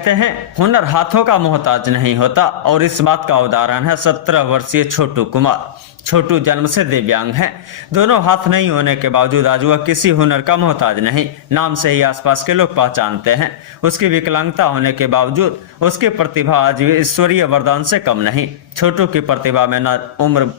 कहते हैं हुनर हाथों का मोहताज नहीं होता, और इस बात का उदाहरण है 17 वर्षीय छोटू कुमार। छोटू जन्म से दिव्यांग हैं। दोनों हाथ नहीं होने के बावजूद आज वह किसी हुनर का मोहताज नहीं। नाम से ही आसपास के लोग पहचानते हैं। उसकी विकलांगता होने के बावजूद उसकी प्रतिभा आज भी ईश्वरीय वरदान से कम नहीं। छोटू की प्रतिभा में न उम्र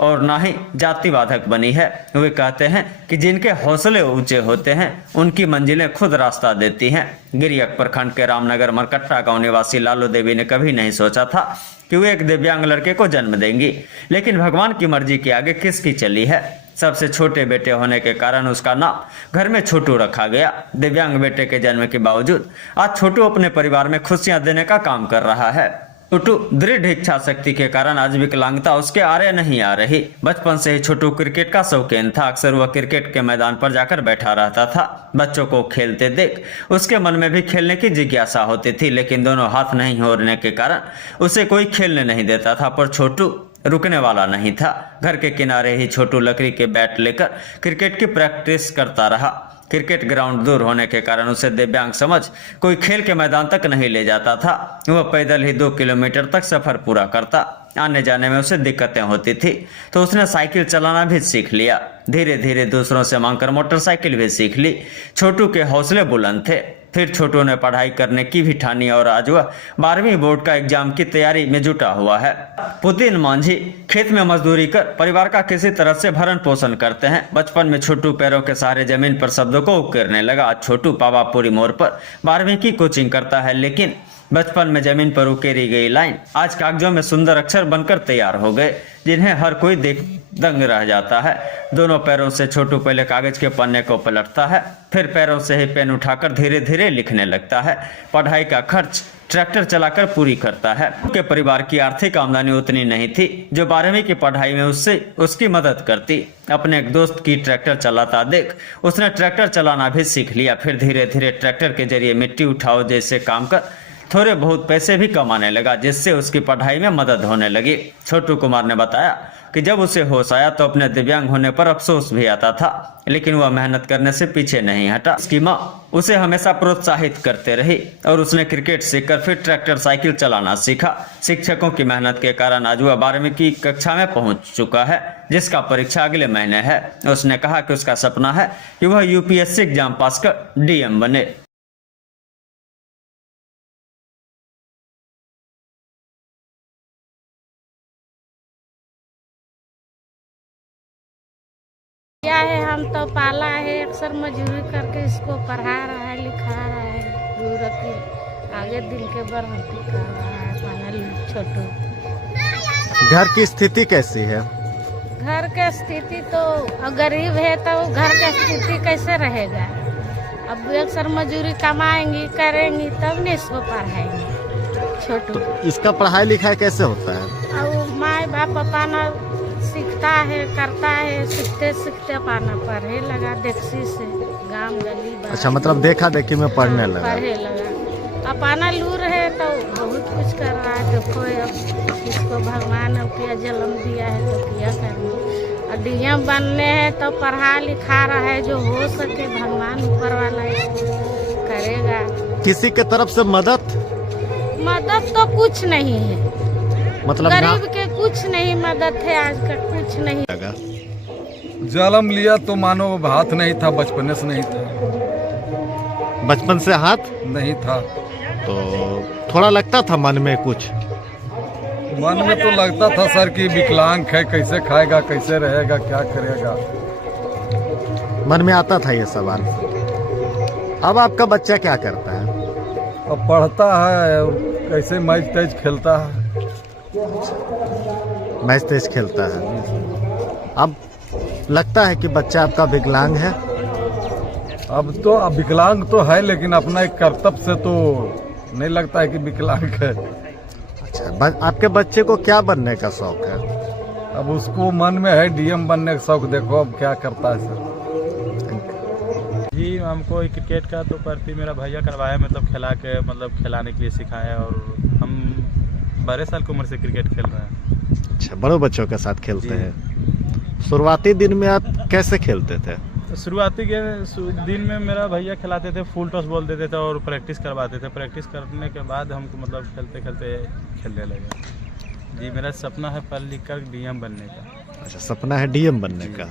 और ना ही जाति बाधक बनी है। वे कहते हैं कि जिनके हौसले ऊंचे होते हैं उनकी मंजिलें खुद रास्ता देती हैं। गिरियक प्रखंड के रामनगर मरकट्टा गांव निवासी लालू देवी ने कभी नहीं सोचा था कि वे एक दिव्यांग लड़के को जन्म देंगी, लेकिन भगवान की मर्जी के आगे किसकी चली है। सबसे छोटे बेटे होने के कारण उसका नाम घर में छोटू रखा गया। दिव्यांग बेटे के जन्म के बावजूद आज छोटू अपने परिवार में खुशियां देने का काम कर रहा है। छोटू दृढ़ इच्छा शक्ति के कारण आज विकलांगता उसके आरे नहीं आ रही। बचपन से ही छोटू क्रिकेट का शौकीन था। अक्सर वह क्रिकेट के मैदान पर जाकर बैठा रहता था। बच्चों को खेलते देख उसके मन में भी खेलने की जिज्ञासा होती थी, लेकिन दोनों हाथ नहीं होने के कारण उसे कोई खेलने नहीं देता था। पर छोटू रुकने वाला नहीं था। घर के किनारे ही छोटू लकड़ी के बैट लेकर क्रिकेट की प्रैक्टिस करता रहा। क्रिकेट ग्राउंड दूर होने के कारण उसे दिव्यांग समझ कोई खेल के मैदान तक नहीं ले जाता था। वह पैदल ही 2 किलोमीटर तक सफर पूरा करता। आने जाने में उसे दिक्कतें होती थी, तो उसने साइकिल चलाना भी सीख लिया। धीरे धीरे दूसरों से मांगकर मोटरसाइकिल भी सीख ली। छोटू के हौसले बुलंद थे। फिर छोटू ने पढ़ाई करने की भी ठानी और आज वह 12वीं बोर्ड का एग्जाम की तैयारी में जुटा हुआ है। पुतिन मांझी खेत में मजदूरी कर परिवार का किसी तरह से भरण पोषण करते हैं। बचपन में छोटू पैरों के सहारे जमीन पर शब्दों को उकेरने लगा। आज छोटू पावापुरी मोड़ पर 12वीं की कोचिंग करता है, लेकिन बचपन में जमीन पर उकेरी गई लाइन आज कागजों में सुंदर अक्षर बनकर तैयार हो गए, जिन्हें हर कोई देख दंग रह जाता है। दोनों पैरों से छोटू पहले कागज के पन्ने को पलटता है, फिर पैरों से ही पेन उठाकर धीरे धीरे लिखने लगता है। पढ़ाई का खर्च ट्रैक्टर चलाकर पूरी करता है। उनके परिवार की आर्थिक आमदनी उतनी नहीं थी जो 12वीं की पढ़ाई में उसकी मदद करती। अपने एक दोस्त की ट्रैक्टर चलाता देख उसने ट्रैक्टर चलाना भी सीख लिया। फिर धीरे धीरे ट्रैक्टर के जरिए मिट्टी उठाओ जैसे काम कर थोड़े बहुत पैसे भी कमाने लगा, जिससे उसकी पढ़ाई में मदद होने लगी। छोटू कुमार ने बताया कि जब उसे होश आया तो अपने दिव्यांग होने पर अफसोस भी आता था, लेकिन वह मेहनत करने से पीछे नहीं हटा। उसकी माँ उसे हमेशा प्रोत्साहित करते रही और उसने क्रिकेट सीखकर फिर ट्रैक्टर साइकिल चलाना सीखा। शिक्षकों की मेहनत के कारण आज वह 12वीं की कक्षा में पहुंच चुका है, जिसका परीक्षा अगले महीने है। उसने कहा कि उसका सपना है कि वह यूपीएससी एग्जाम पास कर डीएम बने। क्या है, हम तो पाला है, अक्सर मजदूरी करके इसको पढ़ा रहा है, लिखा रहा है, दूर की आगे दिन के बढ़ती कर रहा है। पाना छोटू घर की स्थिति कैसी है? घर की स्थिति तो गरीब है, तो घर की स्थिति कैसे रहेगा। अब अक्सर मजदूरी कमाएंगी करेंगी तब नहीं इसको पढ़ाएंगे। छोटू तो इसका पढ़ाई लिखाई कैसे होता है? और माँ बाप पाना सीखता है, करता है, सीखते सीखते पाना पढ़े लगा देखसी से गांव गली। अच्छा, मतलब देखा देखी में पढ़ने लगा। पढ़े लगा। अब पाना लूर है तो बहुत कुछ कर रहा है। देखो अब इसको भगवान अब क्या जन्म दिया है तो क्या करना। और डीएम बनने हैं तो पढ़ा लिखा रहा है, जो हो सके भगवान ऊपर वाला इसको करेगा। किसी के तरफ से मदद तो कुछ नहीं है, मतलब गरीब के कुछ नहीं मदद है, आज का कुछ नहीं लगा। जन्म लिया तो मानो हाथ नहीं था, बचपन से नहीं था। बचपन से हाथ नहीं था तो थोड़ा लगता था मन में कुछ? मन में तो लगता था सर कि विकलांग है, कैसे खाएगा, कैसे रहेगा, क्या करेगा। मन में आता था ये सवाल। अब आपका बच्चा क्या करता है? अब पढ़ता है, कैसे मैच तैच खेलता है। मैच तेज खेलता है। अब लगता है कि बच्चा आपका विकलांग है? अब विकलांग तो है, लेकिन अपना एक कर्तव्य से तो नहीं लगता है कि विकलांग है। अच्छा, आपके बच्चे को क्या बनने का शौक है? अब उसको मन में है डीएम बनने का शौक। देखो अब क्या करता है सर। जी, हमको क्रिकेट का तो प्रति मेरा भैया करवाया, मतलब खिला के, मतलब खिलाने के लिए सिखाया, और हम 12 साल की उम्र से क्रिकेट खेल रहे हैं। अच्छा, बड़े बच्चों के साथ खेलते हैं। शुरुआती दिन में आप कैसे खेलते थे? शुरुआती के दिन में मेरा भैया खिलाते थे, फुल टॉस बोल देते थे और प्रैक्टिस करवाते थे। प्रैक्टिस करने के बाद हमको मतलब खेलते खेलते खेलने लगे। जी मेरा सपना है पढ़ लिख कर DM बनने का। अच्छा, सपना है DM बनने का।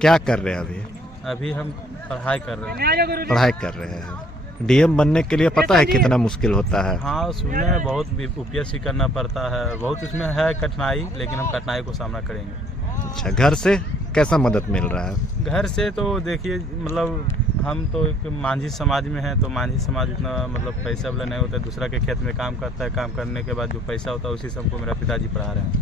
क्या कर रहे हैं अभी? अभी हम पढ़ाई कर रहे हैं। पढ़ाई कर रहे हैं। DM बनने के लिए पता है कितना मुश्किल होता है? हाँ, सुनने में बहुत UPSC करना पड़ता है, बहुत इसमें है कठिनाई, लेकिन हम कठिनाई को सामना करेंगे। अच्छा, घर से कैसा मदद मिल रहा है? घर से तो देखिए मतलब हम तो एक मांझी समाज में हैं, तो मांझी समाज इतना मतलब पैसा वाला नहीं होता है। दूसरा के खेत में काम करता है, काम करने के बाद जो पैसा होता है उसी से हमको मेरा पिताजी पढ़ा रहे हैं।